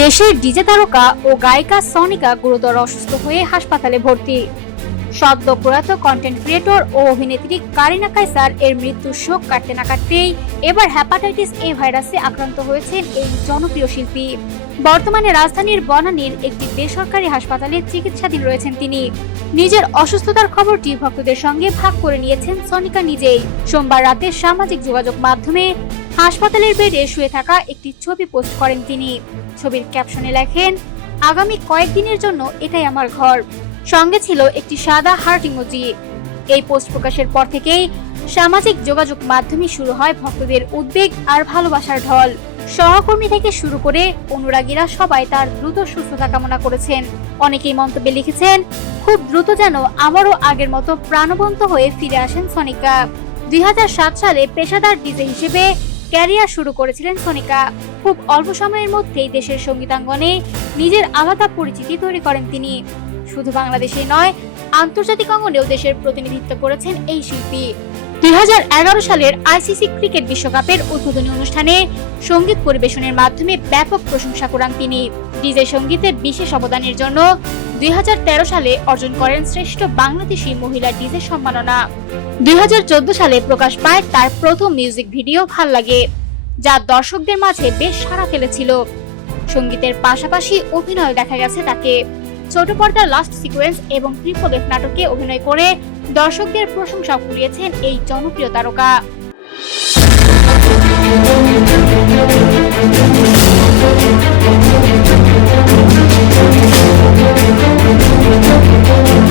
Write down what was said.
দেশের ডিজে তারকা ও গায়িকা সনিকা গুরুতর অসুস্থ হয়ে হাসপাতালে ভর্তি। সদ্য প্রয়াত কন্টেন্ট ক্রিয়েটর ও অভিনেত্রী কারিনা কাইসার এর মৃত্যুর শোক কাটতে না কাটতেই এবার হেপাটাইটিস এ ভাইরাসে আক্রান্ত হয়েছেন এই জনপ্রিয় শিল্পী। বর্তমানে রাজধানীর বনানীর একটি বেসরকারি হাসপাতালে চিকিৎসাধীন রয়েছেন তিনি। নিজের অসুস্থতার খবরটি ভক্তদের সঙ্গে ভাগ করে নিয়েছেন সনিকা নিজেই। সোমবার রাতে সামাজিক যোগাযোগ মাধ্যমে হাসপাতালের বেডে শুয়ে থাকা একটি ছবি পোস্ট করেন তিনি। ছবির ক্যাপশনে লেখেন, আগামী কয়েকদিনের জন্য এটাই আমার ঘর। সঙ্গে ছিল একটি সাদা হার্ট ইমোজি। এই পোস্ট প্রকাশের পর থেকেই সামাজিক যোগাযোগ মাধ্যমে শুরু হয় ভক্তদের উদ্বেগ আর ভালোবাসার ঢল। সহকর্মী থেকে শুরু করে অনুরাগীরা সবাই তার দ্রুত সুস্থতা কামনা করেছেন। অনেকেই মন্তব্যে লিখেছেন, খুব দ্রুত যেন আবারও আগের মতো প্রাণবন্ত হয়ে ফিরে আসেন সনিকা। 2007 সালে পেশাদার ডিজে হিসেবে ক্যারিয়ার শুরু করেছিলেন সনিকা। খুব অল্প সময়ের মধ্যেই দেশের সঙ্গীতাঙ্গনে নিজের আলাদা পরিচিতি তৈরি করেন তিনি। শুধু বাংলাদেশে নয়, আন্তর্জাতিক অঙ্গনেও দেশের প্রতিনিধিত্ব করেছেন এই শিল্পী। 2011 সালের আইসিসি ক্রিকেট বিশ্বকাপের উদ্বোধনী অনুষ্ঠানে সঙ্গীত পরিবেশনের মাধ্যমে ব্যাপক প্রশংসা কুড়ান তিনি। ডিজে সঙ্গীতে বিশেষ অবদানের জন্য 2013 সালে অর্জন করেন শ্রেষ্ঠ বাংলাদেশী মহিলা ডিজে সম্মাননা। 2014 সালে প্রকাশ পায় তার প্রথম মিউজিক ভিডিও ভাল লাগে, যা দর্শকদের মাঝে বেশ সাড়া ফেলেছিল। সঙ্গীতের পাশাপাশি অভিনয় দেখা গেছে তাকে। ছোট পর্দার লাস্ট সিকোয়েন্স এবং ট্রিপল এফ নাটকে অভিনয় করে দর্শকদের প্রশংসা কুড়িয়েছেন এই জনপ্রিয় তারকা।